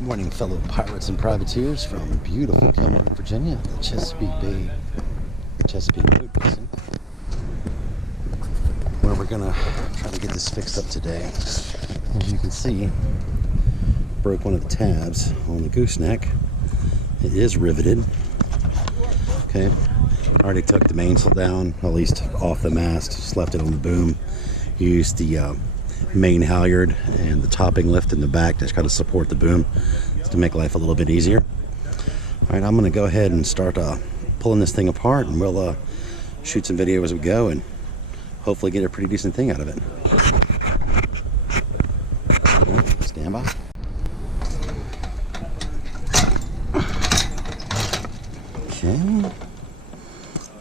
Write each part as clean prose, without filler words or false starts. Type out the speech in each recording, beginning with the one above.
Morning, fellow pirates and privateers from beautiful Gilmore, Virginia, the Chesapeake Bay, Chesapeake Road Basin, where we're gonna try to get this fixed up today. As you can see, broke one of the tabs on the gooseneck. It is riveted. Okay, already took the mainsail down, at least off the mast, just left it on the boom. Used the main halyard and the topping lift in the back to kind of support the boom to make life a little bit easier. All right, I'm going to go ahead and start pulling this thing apart, and we'll shoot some video as we go and hopefully get a pretty decent thing out of it. Right, stand by. Okay,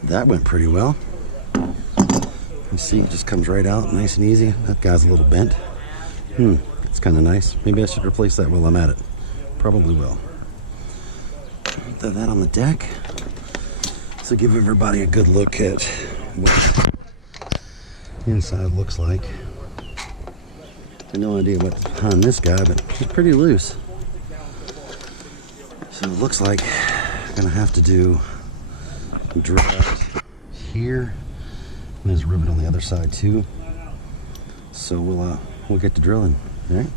that went pretty well. You see, it just comes right out nice and easy. That guy's a little bent. It's kind of nice. Maybe I should replace that while I'm at it. Probably will. Throw that on the deck. So give everybody a good look at what the inside looks like. I have no idea what's behind this guy, but he's pretty loose. So it looks like I'm gonna have to do drill out here. And there's a rivet on the other side too. So we'll get to drilling. All right.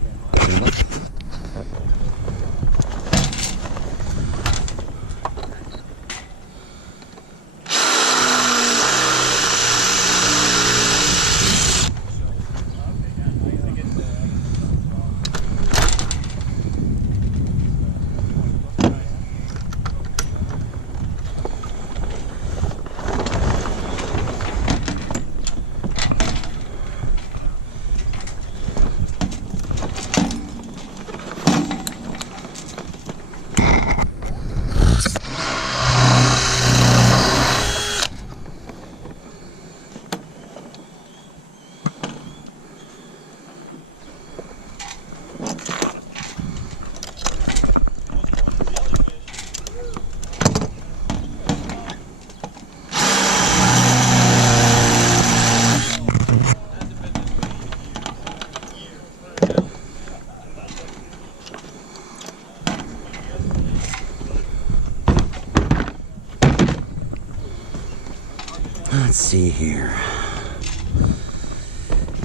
Let's see here.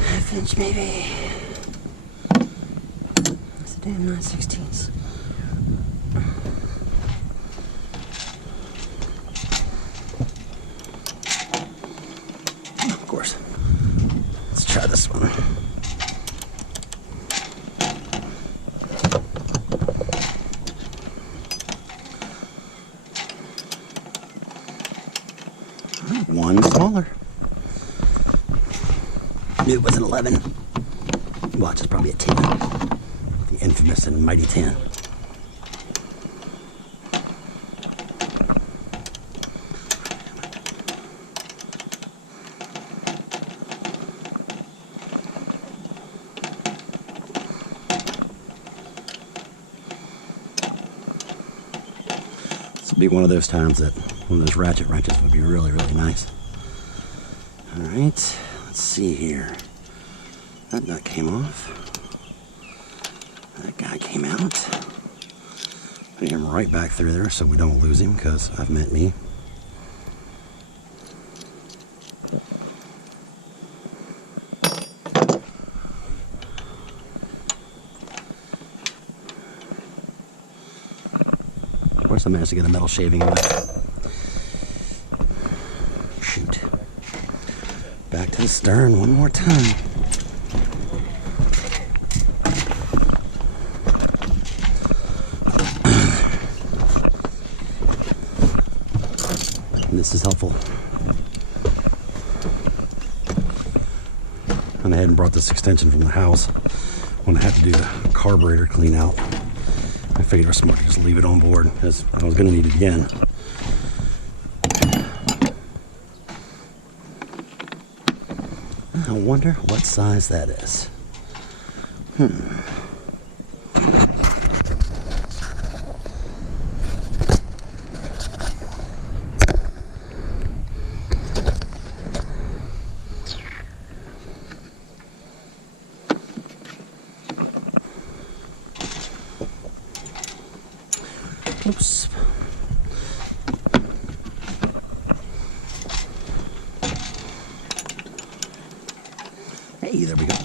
Half inch maybe. That's a damn 9/16. Of course. Let's try this one. One smaller. Knew it was an 11. Watch, it's probably a 10. The infamous and mighty 10. This will be one of those times that one of those ratchet wrenches would be really, really nice. All right, let's see here. That nut came off. That guy came out. Put him right back through there so we don't lose him, because I've met me. Of course, I managed to get a metal shaving in it. Shoot. Back to the stern one more time. This is helpful. Went ahead and brought this extension from the house when I had to do a carburetor clean out. I figured it was smart to just leave it on board, as I was going to need it again. I wonder what size that is. Oops. Hey, there we go.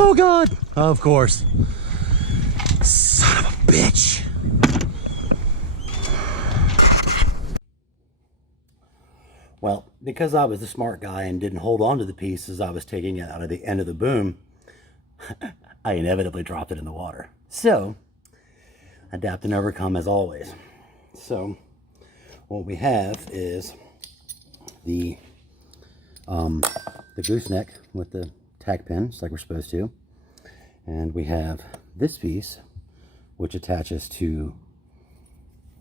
Oh God! Of course. Son of a bitch. Well, because I was the smart guy and didn't hold on to the piece as I was taking it out of the end of the boom, I inevitably dropped it in the water. So, adapt and overcome as always. So, what we have is the gooseneck with the tack pin, just like we're supposed to. And we have this piece, which attaches to,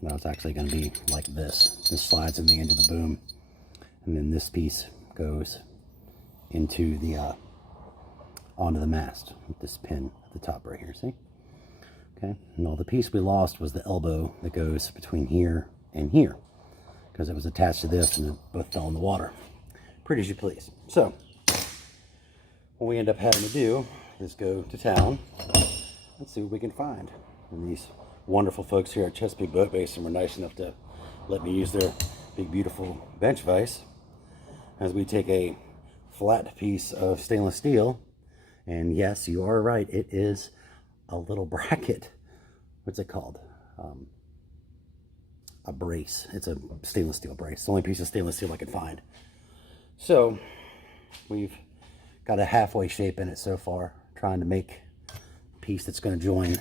well, it's actually going to be like this. This slides in the end of the boom. And then this piece goes into the, onto the mast with this pin at the top right here, see? Okay, and all the piece we lost was the elbow that goes between here and here, because it was attached to this and it both fell in the water. Pretty as you please. So, what we end up having to do is go to town and see what we can find. And these wonderful folks here at Chesapeake Boat Basin were nice enough to let me use their big, beautiful bench vise as we take a flat piece of stainless steel. And yes, you are right, it is a little bracket. What's it called? A brace. It's a stainless steel brace. It's the only piece of stainless steel I could find. So we've got a halfway shape in it so far, trying to make a piece that's going to join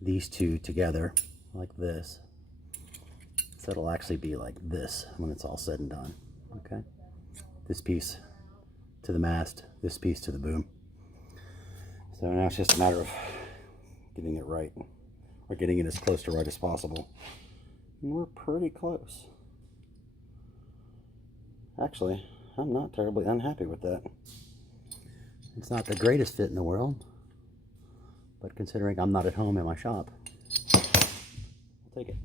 these two together like this. So it'll actually be like this when it's all said and done. Okay, this piece to the mast, this piece to the boom. So now it's just a matter of getting it right, or getting it as close to right as possible. And we're pretty close. Actually, I'm not terribly unhappy with that. It's not the greatest fit in the world, but considering I'm not at home in my shop, I'll take it.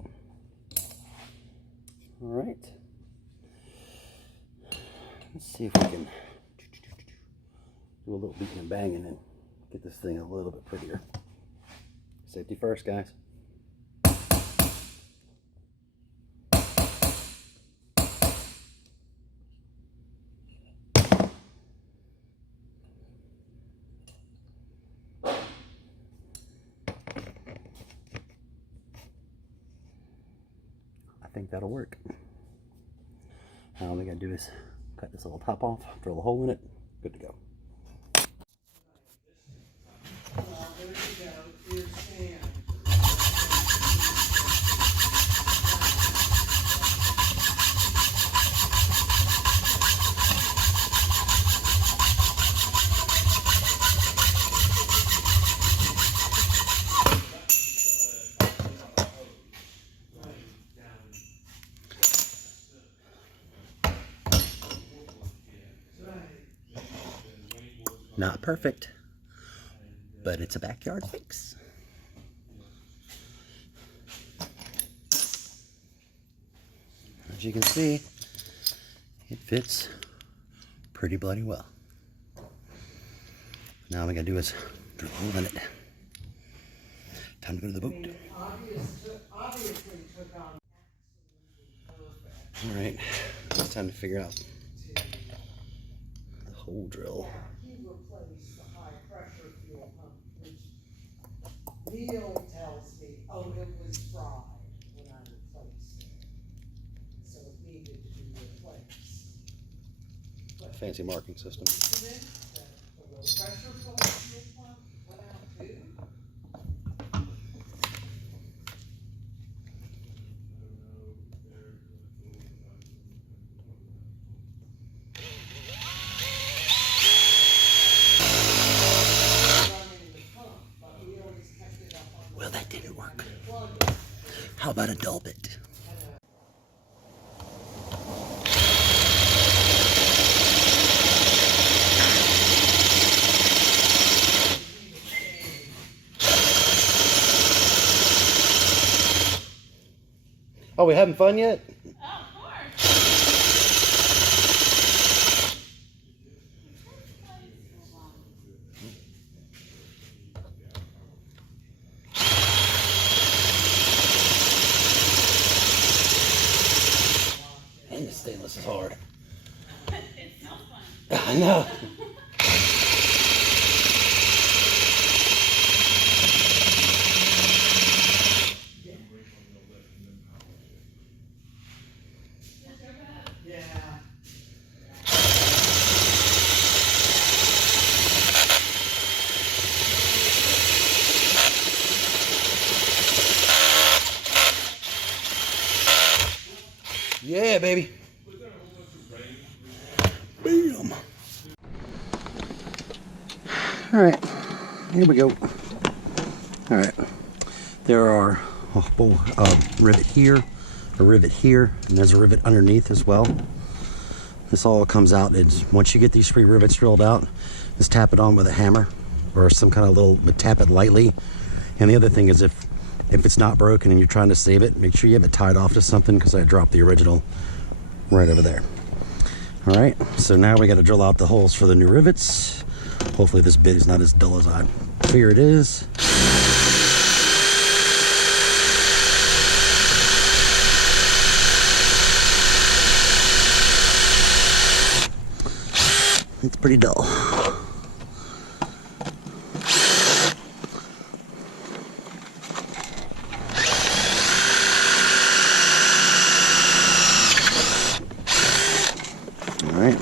All right. Let's see if we can do a little beating and banging and get this thing a little bit prettier. Safety first, guys. I think that'll work. All we gotta do is cut this little top off, drill a hole in it, good to go. There you go. Here's sand. Not perfect, but it's a backyard fix. As you can see, it fits pretty bloody well. Now all we gotta do is drill a hole in it. Time to go to the boat. All right, it's time to figure out the hole drill. He replaced the high pressure fuel pump, which Neil tells me, oh, it was fried when I replaced it. So it needed to be replaced. But Fancy marking system. the low pressure fuel pump went out too. How about a dull bit? Oh, we having fun yet? Oh, of course. And the stainless is hard. It smells fun. I know. Yeah. Yeah, baby. Bam. All right, here we go. All right, there are a rivet here, a rivet here, and there's a rivet underneath as well. This all comes out. Once you get these 3 rivets drilled out, just tap it on with a hammer or some kind of tap it lightly. And the other thing is if it's not broken and you're trying to save it, make sure you have it tied off to something, because I dropped the original right over there. All right, so now we got to drill out the holes for the new rivets. Hopefully this bit is not as dull as I fear it is. It's pretty dull. All right.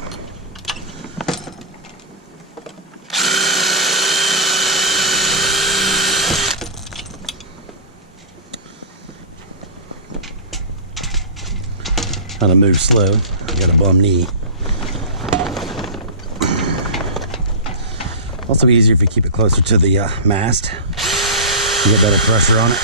Trying to move slow. I got a bum knee. Also easier if you keep it closer to the mast. You get better pressure on it.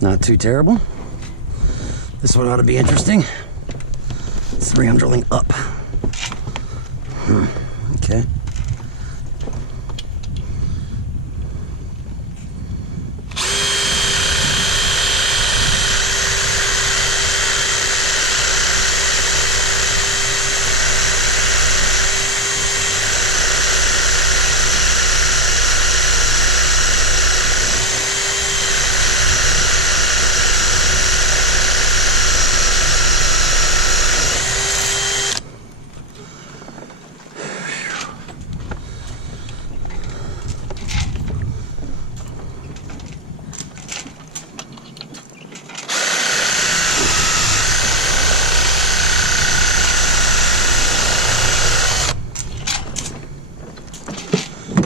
Not too terrible. This one ought to be interesting. 3 I'm drilling up. Okay.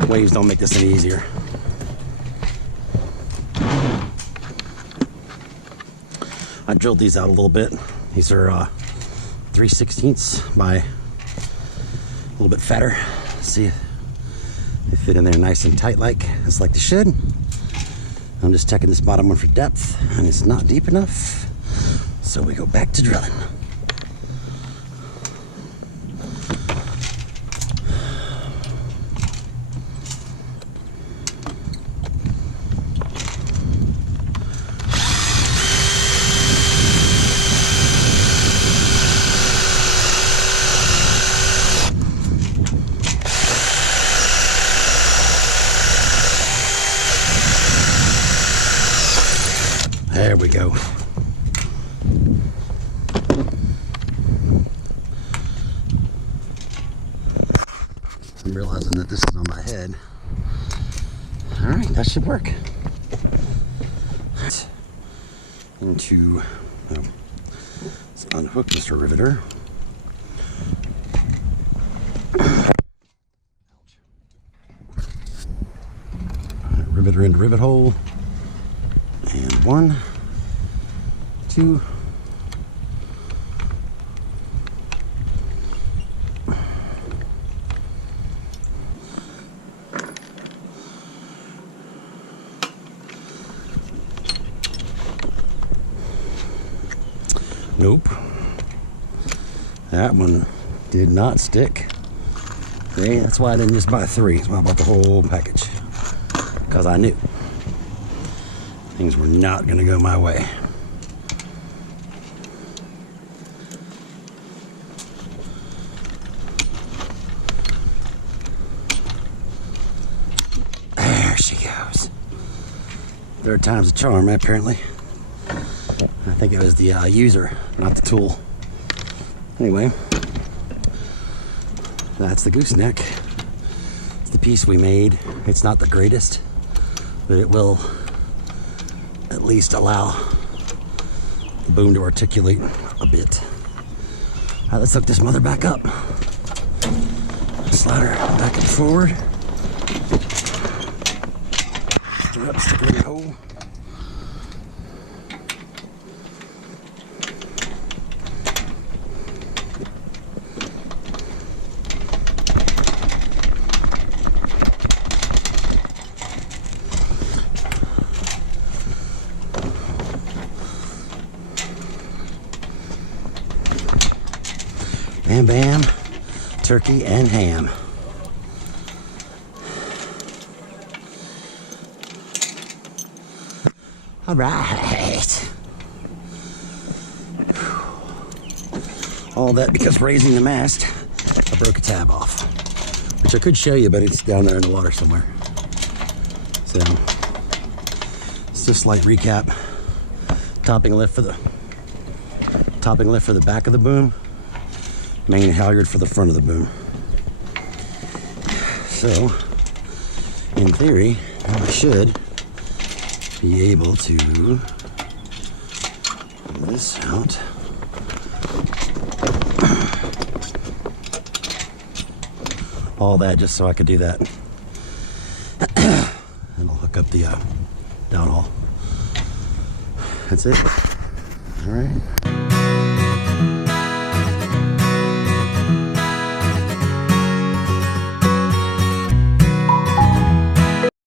Waves don't make this any easier. I drilled these out a little bit. These are 3/16 by a little bit fatter. See if they fit in there nice and tight like they should. I'm just checking this bottom one for depth, and it's not deep enough. So we go back to drilling. There we go. I'm realizing that this is on my head. All right, that should work. Into, oh, let's unhook Mr. Riveter. Riveter into rivet hole. And 1, 2. Nope. That one did not stick. See, that's why I didn't just buy 3. That's why I bought the whole package. Because I knew things were not going to go my way. There she goes. 3rd time's a charm, apparently. I think it was the user, not the tool. Anyway, that's the gooseneck. It's the piece we made. It's not the greatest, but it will at least allow the boom to articulate a bit. All right, let's hook this mother back up. Slide her back and forward. Lift her up, stick her in the hole. Bam, bam, turkey and ham. All right. All that because raising the mast, I broke a tab off, which I could show you, but it's down there in the water somewhere. So, it's just like recap. Topping lift for the back of the boom. Main halyard for the front of the boom. So, in theory, I should be able to pull this out. All that just so I could do that. And I'll hook up the downhaul. That's it. All right.